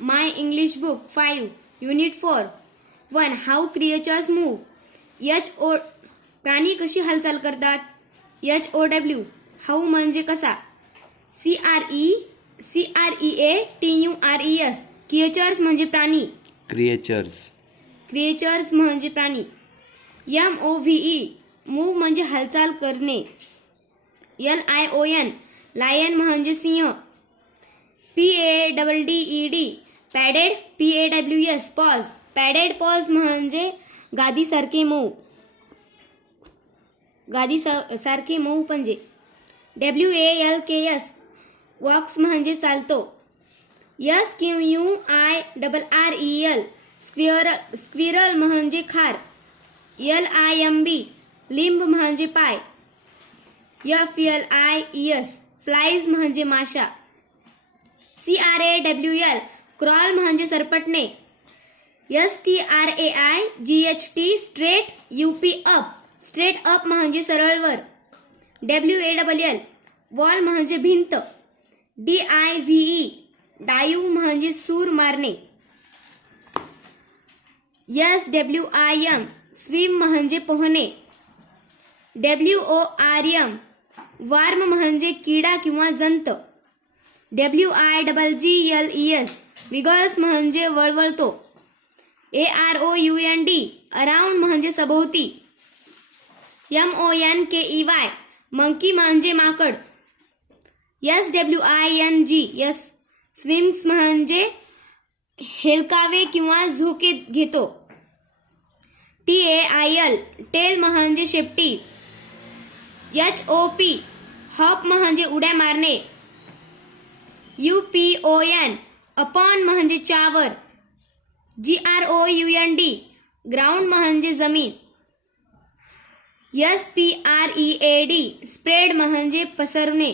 My English book 5 Unit 4 1. How creatures move. HO प्राणी कशी हालचाल करतात. HOW हाऊ म्हणजे कसा. CREATURES क्रिएचर्स म्हणजे प्राणी. क्रिएचर्स म्हणजे प्राणी. MOVE मूव म्हणजे हालचाल करणे. LION लायन म्हणजे सिंह. PADDED padded PAWS pause padded pause म्हणजे गादीसारखे मऊ. गादीसारखे मऊ पंजे. WALKS वॉक्स म्हणजे चालतो. SQUIRREL स्क्विरल म्हणजे खार. LIMB लिंब म्हणजे पाय. FLIES फ्लाईज म्हणजे माशा. CRAWL क्रॉल म्हणजे सरपटणे. STRAIGHT straight UP up straight up म्हणजे सरळवर. WALL वॉल म्हणजे भिंत. DIVE डाईव म्हणजे सूर मारणे. SWIM स्विम म्हणजे पोहणे. WORM वार्म म्हणजे किडा किंवा जंत. WIGGLES विगल्स म्हणजे वळवळतो. AROUND अराउंड म्हणजे सभोवती. MONKEY मंकी म्हणजे माकड. SWING स्विम्स म्हणजे हेलकावे किंवा झोके घेतो. TAIL टेल म्हणजे शेपटी. HOP हॉप म्हणजे उड्या मारणे. UPON अपॉन म्हणजे चावर. GROUND ग्राउंड म्हणजे जमीन. SPREAD स्प्रेड म्हणजे पसरणे.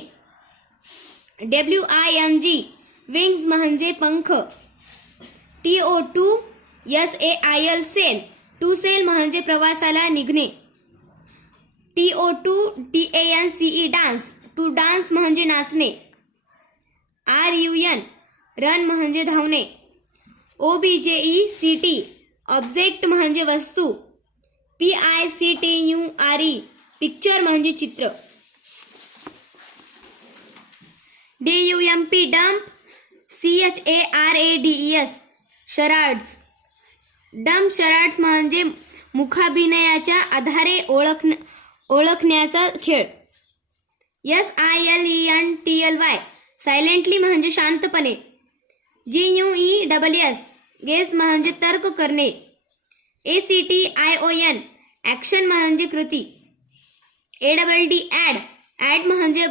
WING विंग्स म्हणजे पंख. TO2 SAIL sale to sale म्हणजे प्रवासाला निघणे. TO2 DANCE dance to dance म्हणजे नाचणे. RUN रन म्हणजे धावणे. OBJECT ऑब्जेक्ट म्हणजे वस्तू. PICTURE पिक्चर म्हणजे चित्र. DUMP dump. CHARADES charades dump charades म्हणजे मुखाभिनयाच्या आधारे ओळखण्याचा खेळ. SILENTLY सायलेंटली म्हणजे शांतपणे. GUESS गेस म्हणजे तर्क करणे. ACTION ॲक्शन म्हणजे कृती. ADD ॲड म्हणजे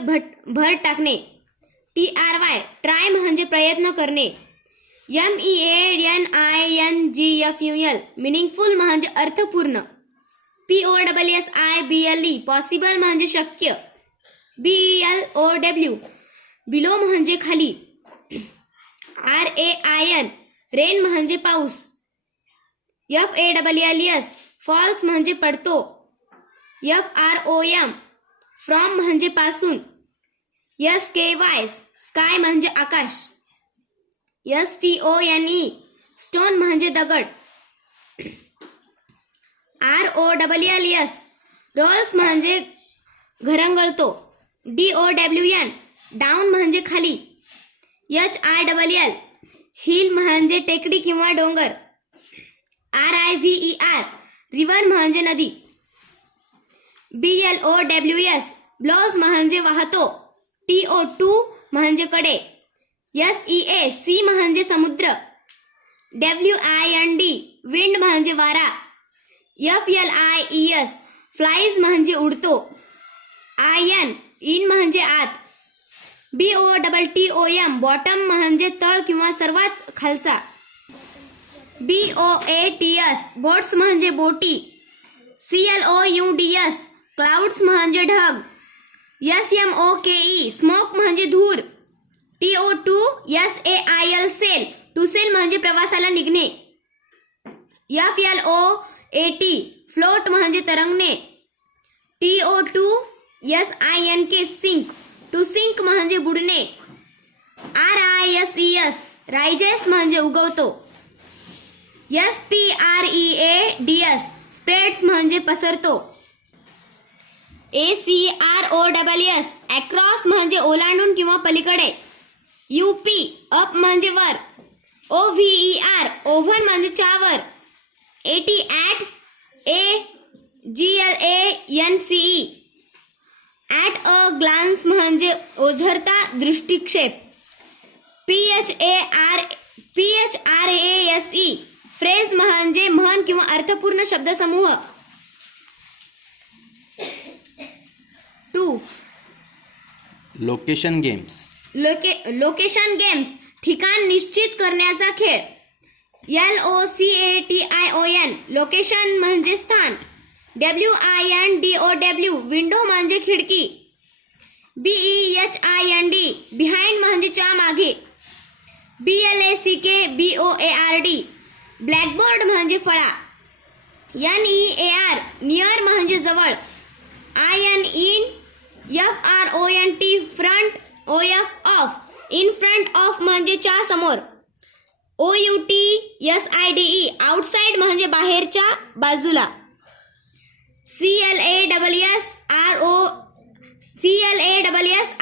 भर टाकणे. TRY ट्राय म्हणजे प्रयत्न करणे. MEANINGFUL मिनिंगफुल म्हणजे अर्थपूर्ण. POSSIBLE पॉसिबल म्हणजे शक्य. BELOW बिलो म्हणजे खाली. RAIN रेन म्हणजे पाऊस. FALLES फॉल्स म्हणजे पडतो. FROM फ्रॉम म्हणजे पासून. SKY स्काय म्हणजे आकाश. STONE स्टोन म्हणजे दगड. ROLLS रोल्स म्हणजे घरंगळतो. DOWN डाऊन म्हणजे खाली. HILL हिल म्हणजे टेकडी किंवा डोंगर. RIVER रिव्हर म्हणजे नदी. BLOWS ब्लोज म्हणजे वाहतो. TO2 म्हणजे कडे. SEA म्हणजे समुद्र. WIND विंड म्हणजे वारा. FLIES फ्लाईज म्हणजे उडतो. इन म्हणजे आत. BOTTOM बॉटम म्हणजे तळ किंवा सर्वात खालचा. BOATS बोट्स म्हणजे बोटी. CLOUDS क्लाउड्स म्हणजे ढग. SMOKE स्मोक म्हणजे धूर. TO2 SAIL sale to sale म्हणजे प्रवासाला निघणे. FLOAT फ्लोट म्हणजे तरंगणे. TO2 SINK sink to sink म्हणजे बुडणे. RISES रायजेस म्हणजे उगवतो. SPREADS स्प्रेड्स म्हणजे पसरतो. ACROSS अक्रॉस म्हणजे ओलांडून किंवा पलीकडे. UP अप म्हणजे वर. OVER ओव्हन म्हणजे च्यावर. AT GLANCE at a glance म्हणजे ओझरता दृष्टिक्षेप. PHRASE फ्रेज म्हणजे म्हण किंवा अर्थपूर्ण शब्दसमूह. 2. Location games. लोकेशन गेम्स ठिकाण निश्चित करण्याचा खेळ. LOCATION लोकेशन म्हणजे स्थान. WINDOW विंडो म्हणजे खिडकी. BEHIND बिहाइंड म्हणजे च्या मागे. BLACKBOARD ब्लॅकबोर्ड म्हणजे फळा. NEAR नियर म्हणजे जवळ. INFRONT front. OF of in front of म्हणजे च्या समोर. OUTSIDE आउटसाइड म्हणजे बाहेरच्या बाजूला.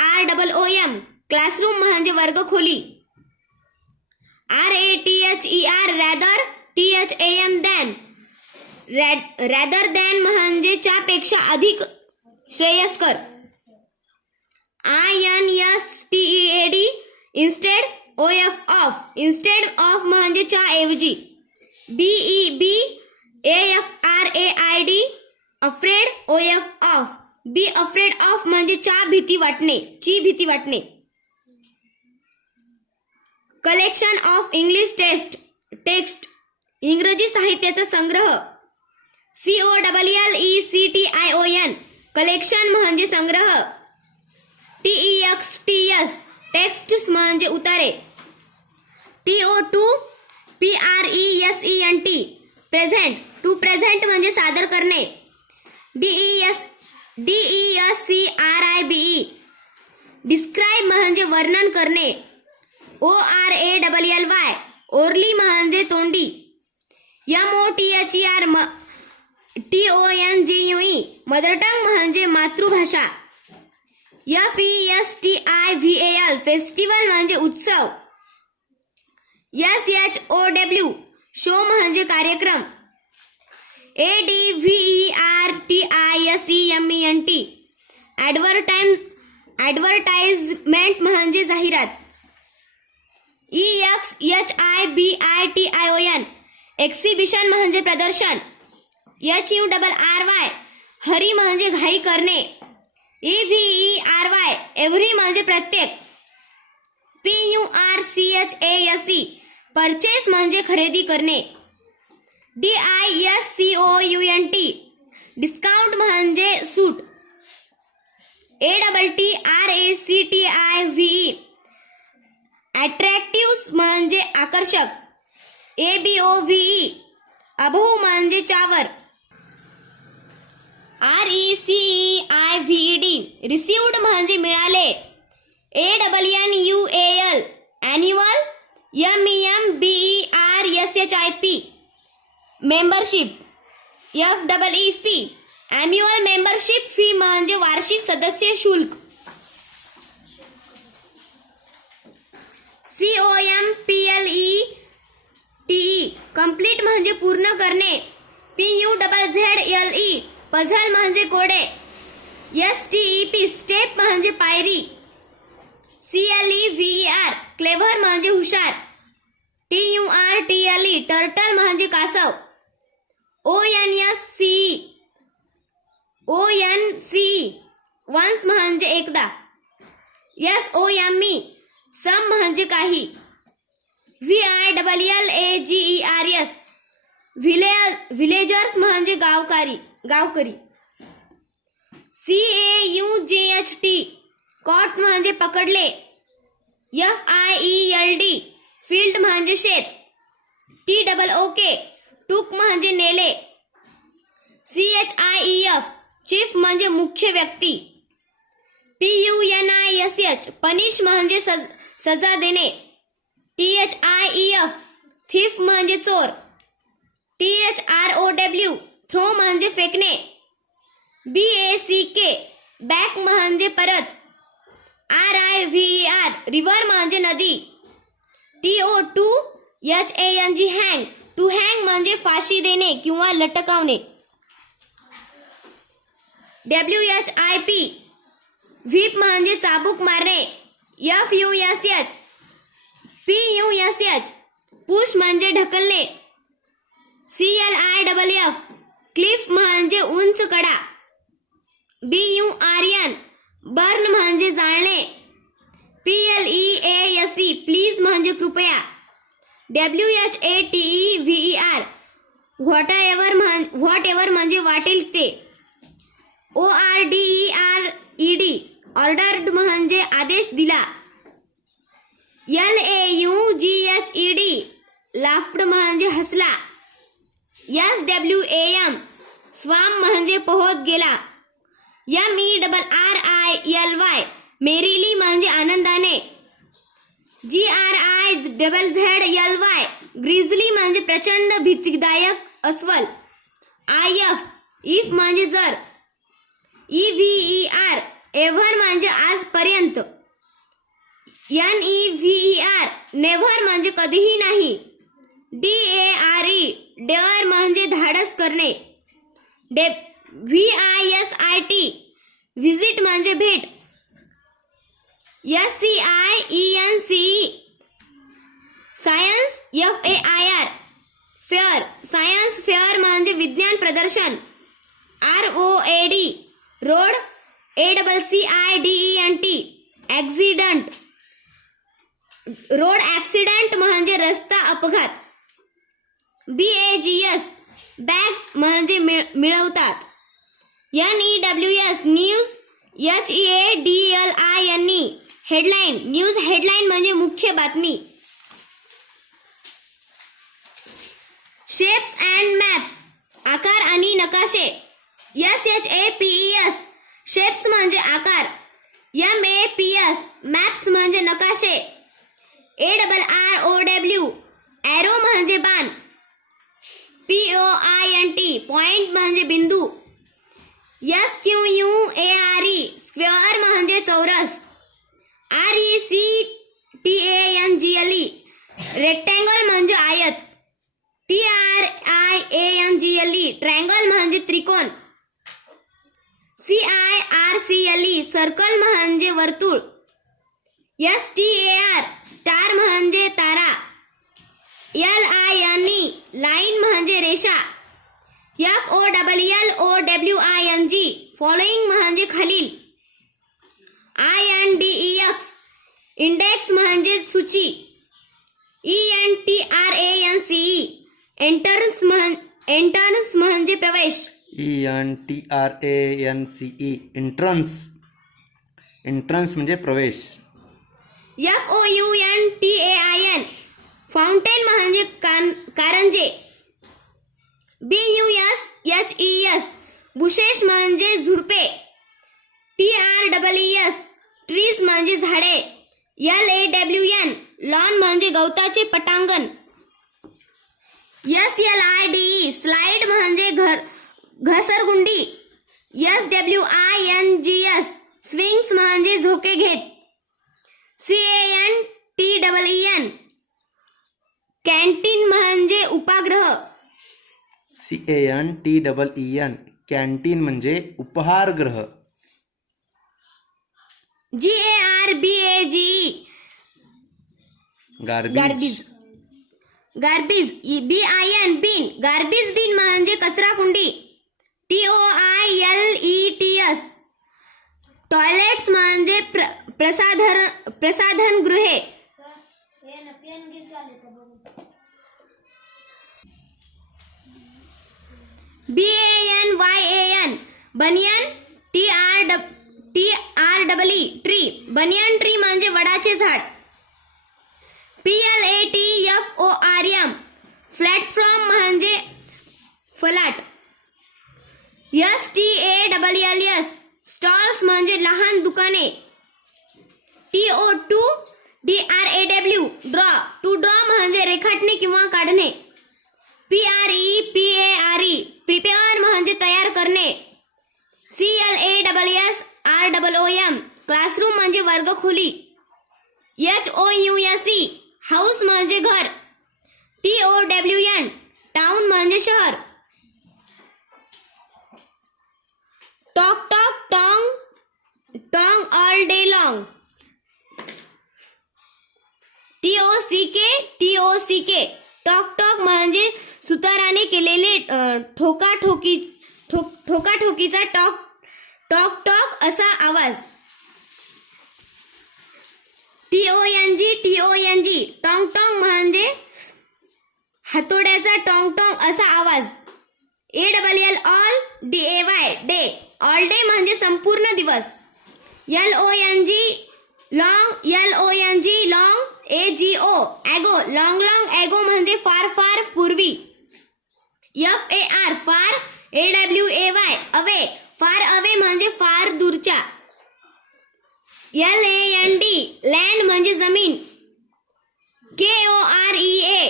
CLASSROOM क्लासरूम म्हणजे वर्गखोली. RATHER rather. THAM than rather than म्हणजे च्यापेक्षा अधिक श्रेयस्कर. INSTEAD instead. OF of instead of म्हणजे च्या ऐवजी. BEBAFRAID afraid. OF of be afraid of म्हणजे ची भीती वाटणे. कलेक्शन ऑफ इंग्लिश टेक्स्ट इंग्रजी साहित्याचा संग्रह. COLLECTION कलेक्शन म्हणजे संग्रह. TEXTS टेक्स्ट म्हणजे उतारे. TO2 PRESENT present. To present म्हणजे सादर करणे. DESCRIBE डिस्क्राईब म्हणजे वर्णन करणे. ORALLY ओरली म्हणजे तोंडी. MOTHER TONGUE मदर टंग म्हणजे मातृभाषा. FESTIVAL फेस्टिवल म्हणजे उत्सव. SHOW शो म्हणजे कार्यक्रम. ADVERTISEMENT ॲडव्हर्टाइजमेंट म्हणजे जाहिरात. EXHIBITION एक्झिबिशन म्हणजे प्रदर्शन. HURRY हरी म्हणजे घाई करणे. EVERY एव्हरी म्हणजे प्रत्येक. PURCHASE परचेस म्हणजे खरेदी करणे. DISCOUNT डिस्काउंट म्हणजे सूट. ATTRACTIVE अट्रॅक्टिव्ह म्हणजे आकर्षक. ABOVE अबोव म्हणजे च्यावर. RECEIVED रिसिव्ड म्हणजे मिळाले. ANNUAL annual. MEMBERSHIP membership. FEE fee annual membership fee म्हणजे वार्षिक सदस्य शुल्क. COMPLETE कंप्लीट म्हणजे पूर्ण करणे. PUZZLE पझल म्हणजे कोडे. STEP स्टेप म्हणजे पायरी. CLEVER क्लेव्हर म्हणजे हुशार. TURTLE टर्टल म्हणजे कासव. ONCE वन्स म्हणजे एकदा. SOME सम म्हणजे काही. VILLAGERS व्हिलेजर्स म्हणजे गावकरी. CAUGHT कॉट म्हणजे पकडले. FIELD फील्ड म्हणजे शेत. TOOK टूक म्हणजे नेले. CHIEF चीफ म्हणजे मुख्य व्यक्ती. PUNISH पनिश म्हणजे सजा देणे. THIEF थिफ म्हणजे चोर. THROW थ्रो म्हणजे फेकणे. BACK बॅक म्हणजे परत. RIVER रिव्हर म्हणजे नदी. TO2 HANG hang to hang म्हणजे फाशी देणे किंवा लटकावणे. WHIP व्हीप म्हणजे चाबूक मारणे. FUSH PUSH पुश म्हणजे ढकलणे. CLIFF क्लिफ म्हणजे उंच कडा. BURN बर्न म्हणजे जाळणे. PLEASE प्लीज म्हणजे कृपया. WHATEVER व्हॉट एव्हर म्हणजे वाटेल ते. ORDERED ऑर्डर्ड म्हणजे आदेश दिला. LAUGHED लाफ्ड म्हणजे हसला. SWAM स्वाम म्हणजे पोहत गेला. MERRILY मेरिली म्हणजे आनंदाने. GRIZZLY ग्रिझली म्हणजे प्रचंड भीतीदायक अस्वल. इफ म्हणजे जर. EVER एव्हर म्हणजे आजपर्यंत. NEVER नेव्हर म्हणजे कधीही नाही. DARE डेअर म्हणजे धाडस करणे. VISIT व्हिजिट म्हणजे भेट. SCIENCE science. FAIR fair science fair म्हणजे विज्ञान प्रदर्शन. ROAD road. ACCIDENT accident road accident म्हणजे रस्ता अपघात. BAGS बॅग्स म्हणजे मिळवतात. NEWS news. HEADLINE headline news headline म्हणजे मुख्य बातमी. शेप्स अँड मॅप्स आकार आणि नकाशे. SHAPES शेप्स म्हणजे आकार. MAPS मॅप्स म्हणजे नकाशे. ARROW ॲरो म्हणजे बाण. POINT पॉइंट म्हणजे बिंदू. SQUARE स्क्वेअर म्हणजे चौरस. RECTANGLE रेक्टँगल म्हणजे आयत. TRIANGLE ट्रायंगल म्हणजे त्रिकोण. CIRCLE सर्कल म्हणजे वर्तुळ. STAR स्टार म्हणजे तारा. LINE लाईन म्हणजे रेषा. FOLLOWING फॉलोइंग म्हणजे खालील. INDEX इंडेक्स म्हणजे सूची. ENTRANCE एंट्रन्स म्हणजे प्रवेश. ENTRANCE एंट्रन्स म्हणजे प्रवेश. FOUNTAIN फाउंटेन म्हणजे कारंजे. BUSHES बुशेश म्हणजे झुडपे. TREES ट्रीज म्हणजे झाडे. LAWN लॉन म्हणजे गवताचे पटांगण. SLIDE स्लाइड म्हणजे घसरगुंडी. SWINGS स्विंग्स म्हणजे झोके घेत. CANTEEN कॅन्टीन म्हणजे उपागृह. CANTEEN कॅन्टीन म्हणजे उपहारगृह. GARBAGE garbage. गार्बेज BIN बिन गार्बेज बिन म्हणजे कचरा कुंडी. TOILETS टॉयलेट्स म्हणजे प्रसाधन गृहे. BANYAN बनियन. TREE ट्री बनियन ट्री म्हणजे वडाचे झाड. PLATFORM प्लॅटफॉर्म म्हणजे फलाट. STALLS स्टॉल्स म्हणजे लहान दुकाने. TO2 DRAW draw, to draw म्हणजे रेखाटणे किंवा काढणे. PREPARE प्रिपेअर म्हणजे तयार करणे. CLASSROOM क्लासरूम म्हणजे वर्गखोली. HOUSE हाऊस म्हणजे घर. TOWN टाउन म्हणजे शहर. Talk talk tong all day long. TOCK talk talk म्हणजे सुताराने केलेले ठोकाठोकीचा टॉक टॉक असा आवाज. TONG टॉंग टॉंग म्हणजे हातोड्याचा टॉंग टॉंग असा आवाज. ALL all DAY day all day म्हणजे संपूर्ण दिवस. LONG long AGO ago long ago म्हणजे फार फार पूर्वी. FAR फार AWAY अवे फार अवे म्हणजे फार दूरच्या. LAND लँड म्हणजे जमीन. KOREA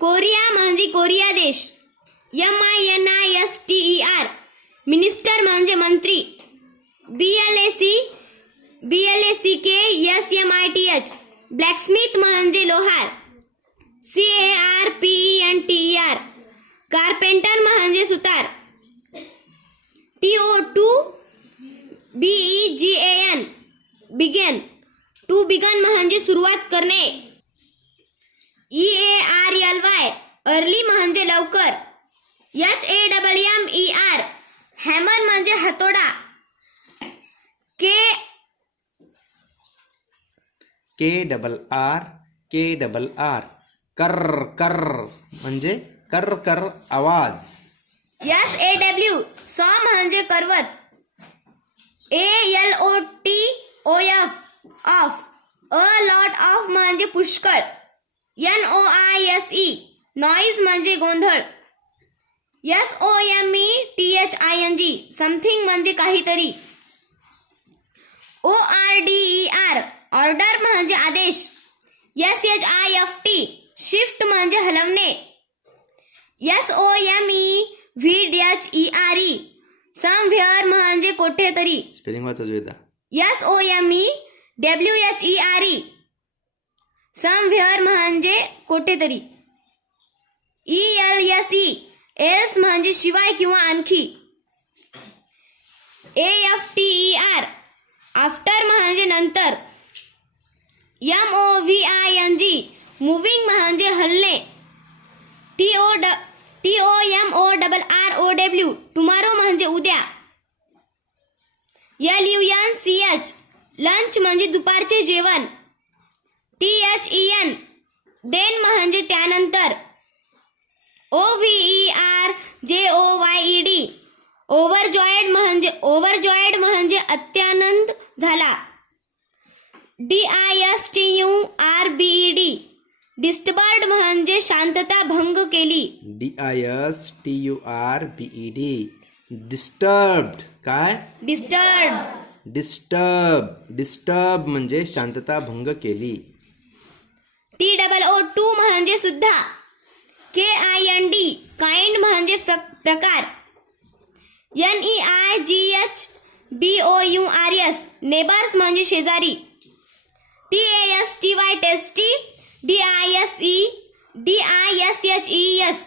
कोरिया म्हणजे कोरिया देश. MINISTER मिनिस्टर म्हणजे मंत्री. BLACK SMITH ब्लॅकस्मिथ म्हणजे लोहार. CARPENTER कारपेंटर म्हणजे सुतार. TOBEGAN बिगन टू बिगन म्हणजे सुरुवात करणे. EARLY अर्ली म्हणजे लवकर. HAMMER हॅमर म्हणजे हातोडा. KRR कर म्हणजे कर आवाज. SAW सॉ म्हणजे करवत. ALOT of a lot of म्हणजे पुष्कळ. NOISE नॉईज म्हणजे गोंधळ. SOMETHING समथिंग म्हणजे काहीतरी. ORDER ऑर्डर म्हणजे आदेश. SHIFT शिफ्ट म्हणजे हलवणे. SOMEWHERE समव्हेअर म्हणजे कोठेतरी. स्पेलिंग वाचच वेदा. SOMEWHERE समव्हेअर म्हणजे कोठेतरी. ELSE एल्स म्हणजे शिवाय किंवा आणखी. AFTER आफ्टर म्हणजे नंतर. MOVING मुव्हिंग म्हणजे हलणे. TOMORROW टुमॉरो म्हणजे उद्या. LUNCH लंच म्हणजे दुपारचे जेवण. THEN देन म्हणजे त्यानंतर. OVERJOYED ओव्हरजॉयड म्हणजे अत्यानंद झाला. DISTURBED डिस्टर्ब्ड म्हणजे शांतता भंग केली. DISTURBED डिस्टर्ब्ड काय. डिस्टर्ब म्हणजे शांतता भंग केली. TOO म्हणजे सुद्धा. KIND काइंड म्हणजे प्रकार. NEIGHBOURS नेबर्स म्हणजे शेजारी. TASTY tasty. DISHES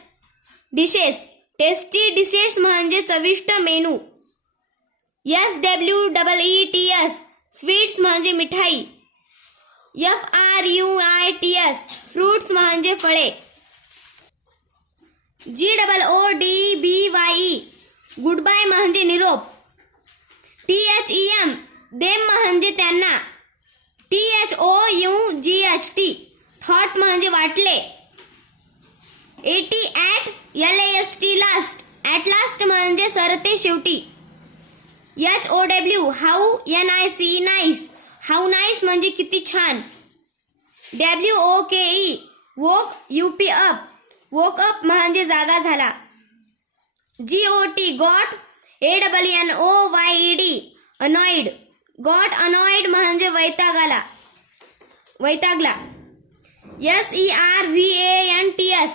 dishes tasty dishes म्हणजे चविष्ट मेनू. SWEETS स्वीट्स म्हणजे मिठाई. FRUITS फ्रूट्स म्हणजे फळे. GOODBYE गुड बाय म्हणजे निरोप. THEM देम म्हणजे त्यांना. THOUGHT थॉट म्हणजे वाटले. AT लास्ट ॲट लास्ट म्हणजे सरते शेवटी. HOW how NICE nice how nice म्हणजे किती छान. WOKE वोक UP अप वोक अप म्हणजे जागा झाला. GOT got ANNOYED annoyed got annoyed म्हणजे वैताग आला. वैतागला. SERVANTS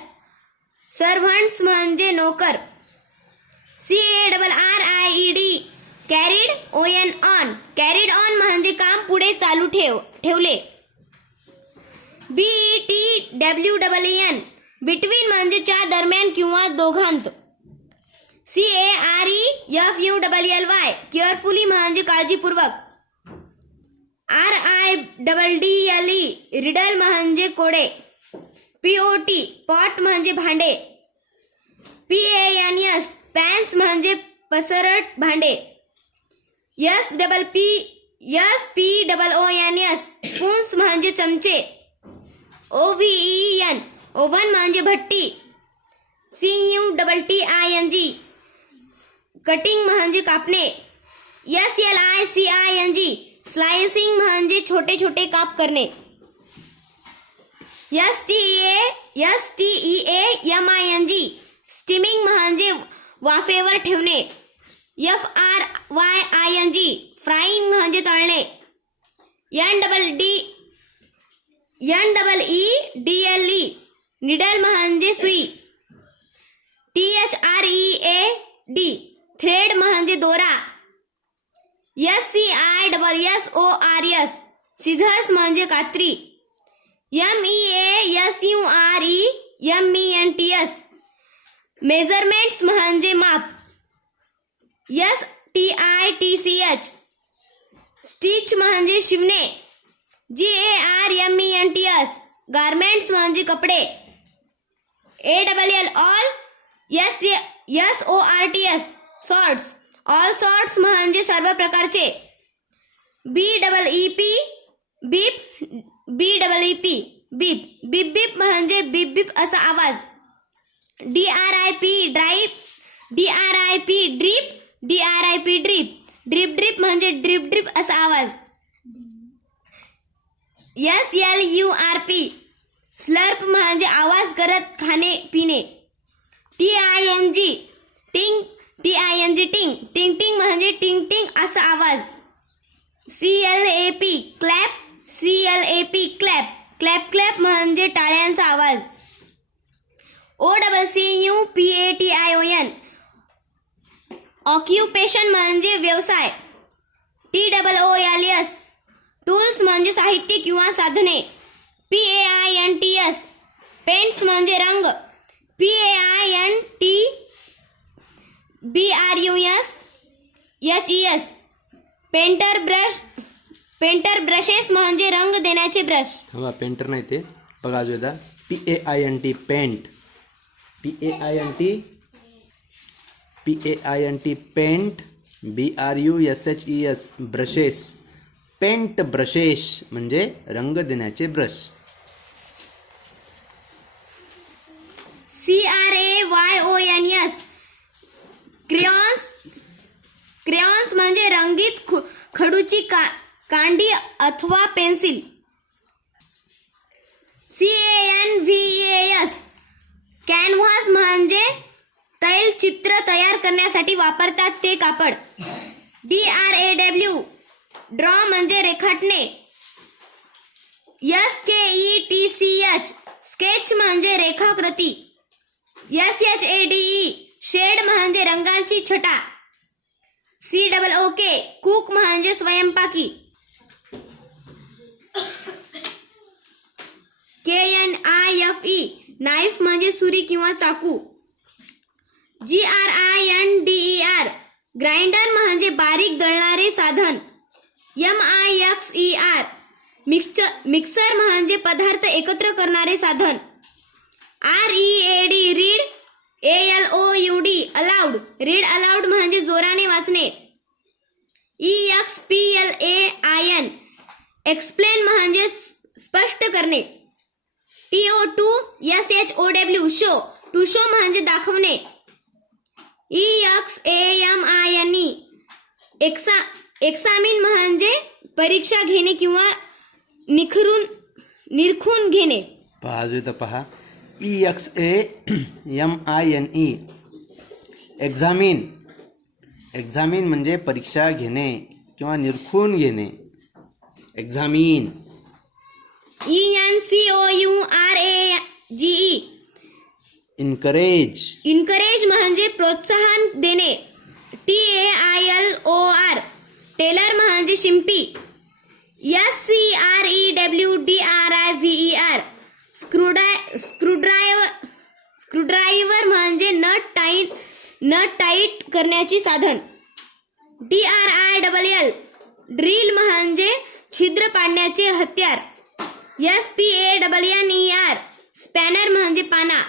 सर्व्हंट्स म्हणजे नोकर. CARRIED carried on carried on म्हणजे काम पुढे चालू ठेवले. BETWEEN बिटवीन म्हणजे च्या दरम्यान किंवा दोघांत. CAREFULLY केअरफुली म्हणजे काळजीपूर्वक. RIDDLE रिडल म्हणजे कोडे. POT पॉट म्हणजे भांडे. PANS पॅन्स म्हणजे पसरट भांडे. SPOONS स्पून्स म्हणजे चमचे. OVEN ओव्हन म्हणजे भट्टी. CUTTING कटिंग म्हणजे कापणे. SLICING स्लायसिंग म्हणजे छोटे छोटे काप करणे. STEAMING स्टीमिंग म्हणजे वाफेवर ठेवणे. FRYING फ्राईंग म्हणजे तळणे. NEEDLE निडल म्हणजे सुई. THREAD थ्रेड म्हणजे दोरा. SCISSORS सिझर्स म्हणजे कात्री. MEASUREMENTS मेजरमेंट्स म्हणजे माप. STITCH स्टिच म्हणजे शिवणे. GARMENTS गारमेंट्स म्हणजे कपडे. ALL all. SORTS sorts all sorts म्हणजे सर्व प्रकारचे. BEEP बीप. BEEP बीप. बीप बीप म्हणजे बीप बीप असा आवाज. DRIP ड्राईप. DRIP drip. DRIP drip. Drip drip म्हणजे ड्रीप ड्रीप असा आवाज. SLURP स्लर्प म्हणजे आवाज करत खाणे पिणे. TING टिंग. TING टिंग. टिंग टिंग म्हणजे टिंग टिंग असा आवाज. CLAP clap. CLAP clap. Clap clap म्हणजे टाळ्यांचा आवाज. OCCUPATION ऑक्युपेशन म्हणजे व्यवसाय. TOOLS टूल्स म्हणजे साहित्य किंवा साधने. PAINTS पेंट्स म्हणजे रंग. PAINTBRUSHES पेंटर ब्रशेस म्हणजे रंग देण्याचे ब्रश. हा पेंटर नाही ते बघा अजून एकदा. PAINT paint. PAINT paint. BRUSHES brushes. Paint brushes म्हणजे रंग देण्याचे ब्रश. CRAYONS क्रेयॉन्स म्हणजे रंगीत खडूची कांडी अथवा पेन्सिल. CANVAS कॅनव्हास म्हणजे तैलचित्र तयार करण्यासाठी वापरतात ते कापड. DRAW ड्रॉ म्हणजे रेखाटणे. SKETCH स्केच म्हणजे रेखाकृती. SHADE शेड म्हणजे रंगांची छटा. COOK कुक म्हणजे स्वयंपाकी. KNIFE नाईफ म्हणजे सुरी किंवा चाकू. GRINDER ग्राइंडर म्हणजे बारीक दळणारे साधन. MIXER मिक्सर म्हणजे पदार्थ एकत्र करणारे साधन. READ read. ALOUD allowed read aloud म्हणजे जोराने वाचणे. EXPLAIN एक्सप्लेन म्हणजे स्पष्ट करणे. TOSHOW शो टू शो म्हणजे दाखवणे. EXAMINE एक्झामिन म्हणजे परीक्षा घेणे किंवा निरखून घेणे. पहा अजून इथं पहा. EXAMINE एक्झामिन म्हणजे परीक्षा घेणे किंवा निरखून घेणे. एक्झामिन. ENCOURAGE. इनकरेज. इन्करेज म्हणजे प्रोत्साहन देणे. TAILOR. टेलर म्हणजे शिंपी. SCREWDRIVER. स्क्रूड्रायव्हर म्हणजे नट टाईट करण्याची साधन. DRILL. ड्रिल म्हणजे छिद्र पाडण्याचे हत्यार. SPANNER. स्पॅनर म्हणजे पाना.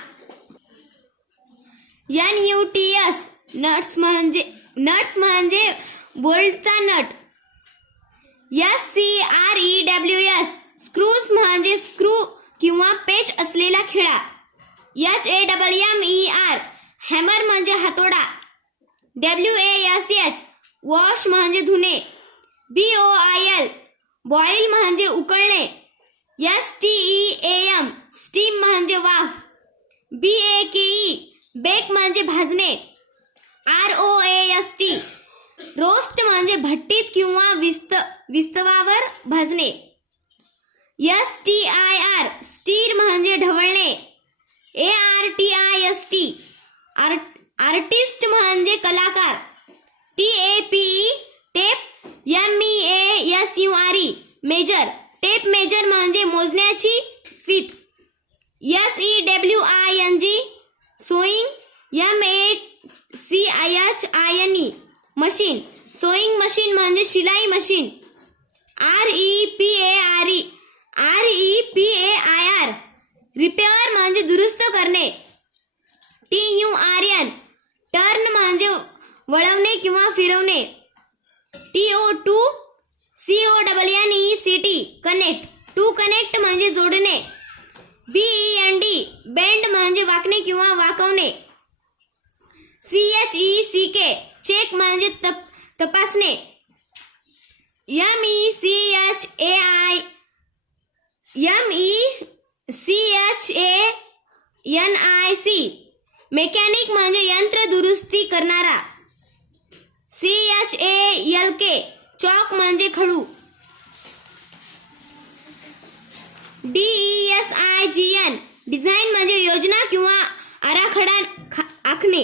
NUTS. नट्स म्हणजे बोल्टचा नट. SCREWS. स्क्रूज म्हणजे स्क्रू किंवा पेच असलेला खिळा. HAMMER. हॅमर म्हणजे हातोडा. WASH. वॉश म्हणजे धुणे. BOIL. बॉईल म्हणजे उकळणे. STEAM. स्टीम म्हणजे वाफ. BAKE. बेक म्हणजे भाजणे. ROAST. रोस्ट म्हणजे भट्टीत किंवा विस्तवावर भाजणे. STIR. स्टीर म्हणजे ढवळणे. ARTIST. आर्टिस्ट म्हणजे कलाकार. TAPE. Tape. MEASURE. Measure. Tape measure म्हणजे मोजण्याची फीत. SEWING. Sewing. MACHINE. Machine. Sewing machine म्हणजे शिलाई मशीन. REPAIR. रिपेअर म्हणजे दुरुस्त करणे. TURN. टर्न म्हणजे वळवणे किंवा फिरवणे. TO2. CONNECT. Connect. To connect म्हणजे जोडणे. BEND. बेंड म्हणजे वाकणे किंवा वाकवणे. CHECK. चेक म्हणजे तपासणे. MECHANIC. मेकॅनिक म्हणजे यंत्र दुरुस्ती करणारा. CHALK. चॉक म्हणजे खडू. DESIGN. डिझाईन म्हणजे योजना किंवा आराखडा आखणे.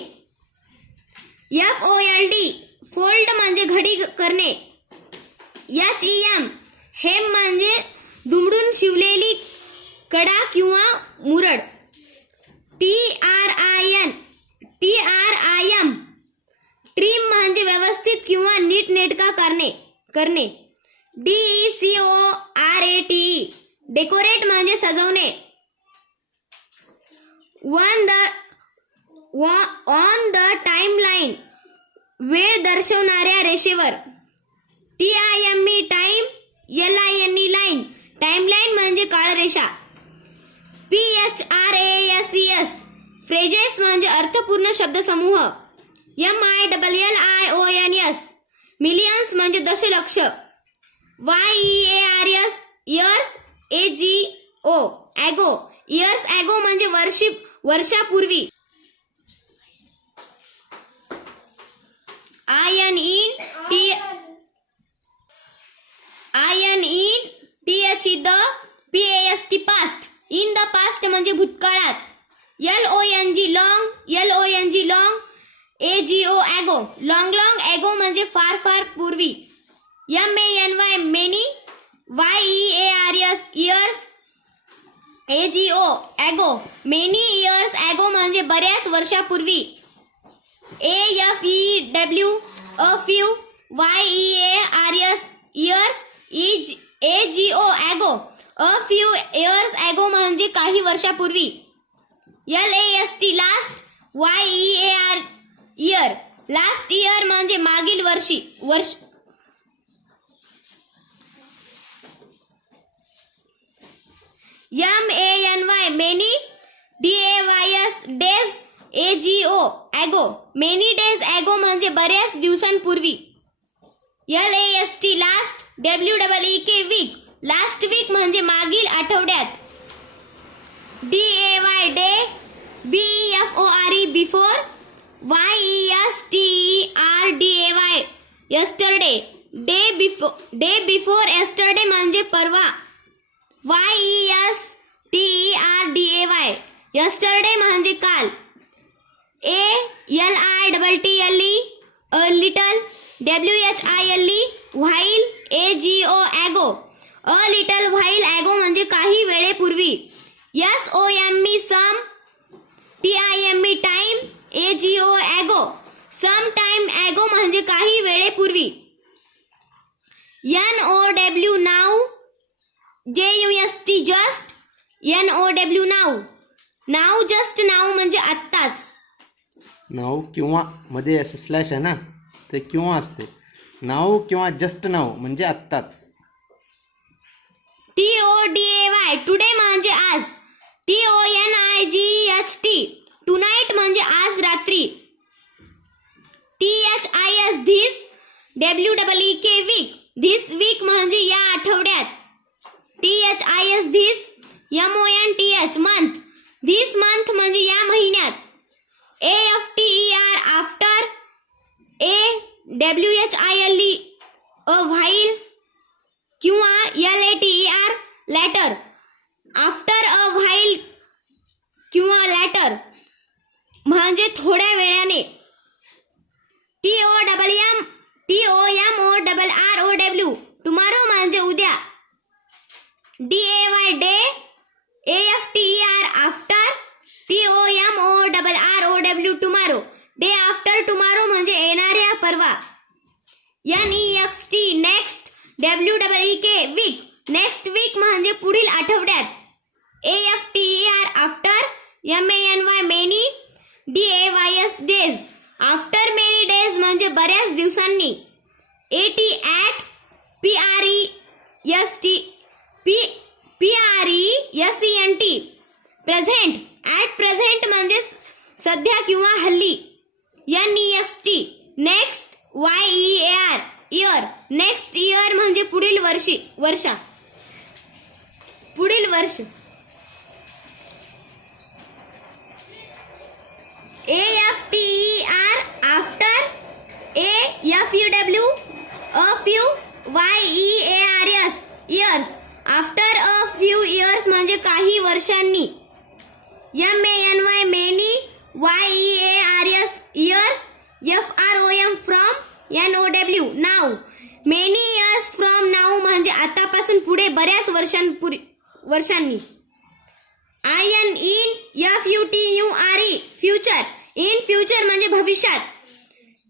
FOLD. फोल्ड म्हणजे घडी करणे. HEM. हेम म्हणजे दुमडून शिवलेली कडा किंवा मुरड. TRIM. ट्रिम म्हणजे व्यवस्थित किंवा नीटनेटका करणे. DECORATE. डेकोरेट म्हणजे सजवणे. On the timeline. वेळ दर्शवणाऱ्या रेषेवर. TIME. Time. LINE. Line. Timeline म्हणजे काळरेषा. PHRASES. फ्रेजेस म्हणजे अर्थपूर्ण शब्दसमूह. MILLIONS. मिलियन्स म्हणजे दशलक्ष. YEARS. Years. AGO. Ago. Years ago म्हणजे वर्षापूर्वी. PAST. Past. In the past म्हणजे भूतकाळात. LONG. Long. AGO. Ago. Long. Ago म्हणजे फार पूर्वी. MANY. Many. YEARS. Years. AGO. Ago. Many years ago म्हणजे बऱ्याच वर्षापूर्वी. AFEW. अ few. YEARS. Years. AGO. Ago. अ फ्यू इयर्स ॲगो म्हणजे काही वर्षापूर्वी. LAST. Last. YEAR. Year. Last year म्हणजे मागील वर्ष. MANY. Many. DAYS. Days. AGO. Ago. Many days ago म्हणजे बऱ्याच दिवसांपूर्वी. LAST. Last. WEEK. Week. Last week म्हणजे मागील आठवड्यात. DAY. Day. BEFORE. Before. YESTERDAY. Yesterday. Day before yesterday म्हणजे परवा. YESTERDAY yesterday म्हणजे काल. ALITTLE little. WHILE while. AGO ago a little while ago म्हणजे काही वेळेपूर्वी. SOME some. TIME time. AGO ago some time ago म्हणजे काही वेळेपूर्वी. NOW now. JUST just. NOW now now just now म्हणजे आत्ताच. नाव किंवा मध्ये असं स्लॅश आहे ना, ते किंवा असते. नाव किंवा जस्ट नाव म्हणजे आत्ताच. TODAY टुडे म्हणजे आज. TONIGHT टुनाईट म्हणजे आज रात्री. THIS this. WEEK week. This week म्हणजे या आठवड्यात. THIS this. MONTH month. This month म्हणजे या महिन्यात. AFTER after. AWHILE a while किंवा LATER later. After a while किंवा लॅटर म्हणजे थोड्या वेळाने. TOMORROW टुमारो म्हणजे उद्या. DAY day. AFTER after. TOMORROW tomorrow. Day after tomorrow म्हणजे येणाऱ्या परवा. NEXT next. WEEK week. Next week म्हणजे पुढील आठवड्यात. AFTER after. MANY many. DAYS days. After many days म्हणजे बऱ्याच दिवसांनी. AT at. PRESENT present. At present म्हणजे सध्या किंवा हल्ली. NEXT next. YEAR year. Next year म्हणजे पुढील वर्षा. पुढील वर्ष. AFTER after. AFUW a few. YEARS years. After a few years म्हणजे काही वर्षांनी. MANY many. YEARS years. FROM from. NOW now. Many years from now म्हणजे आतापासून पुढे बऱ्याच वर्षांनी. IN FUTURE future. In future म्हणजे भविष्यात.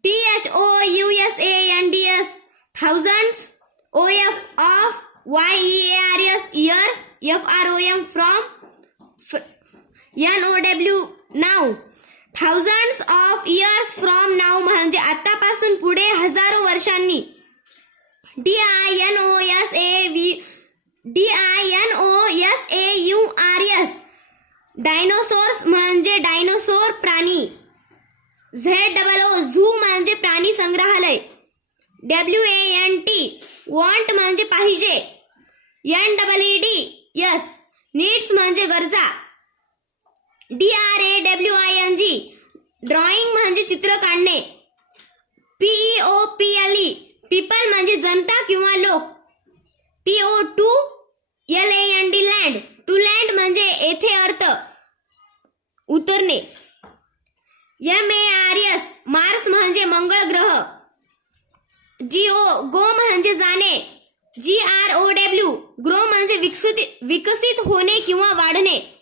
THOUSANDS thousands. OF of. YEARS years. FROM from. NOW now. thousands of years from now म्हणजे आतापासून पुढे हजारो वर्षांनी. DINOSAURS डायनोसॉर्स म्हणजे डायनोसॉर प्राणी. ZOO झू म्हणजे प्राणी संग्रहालय. WANT वॉन्ट म्हणजे पाहिजे. NEEDS नीड्स म्हणजे गरजा. DRAWING ड्रॉइंग म्हणजे चित्र काढणे. PEOPLE पीपल म्हणजे जनता किंवा लोक. TOTOLAND land. टू लँड म्हणजे येथे अर्थ उतरणे. MARS मार्स म्हणजे मंगळ ग्रह. गो म्हणजे जाणे. GROW ग्रो म्हणजे विकसित होणे किंवा वाढणे.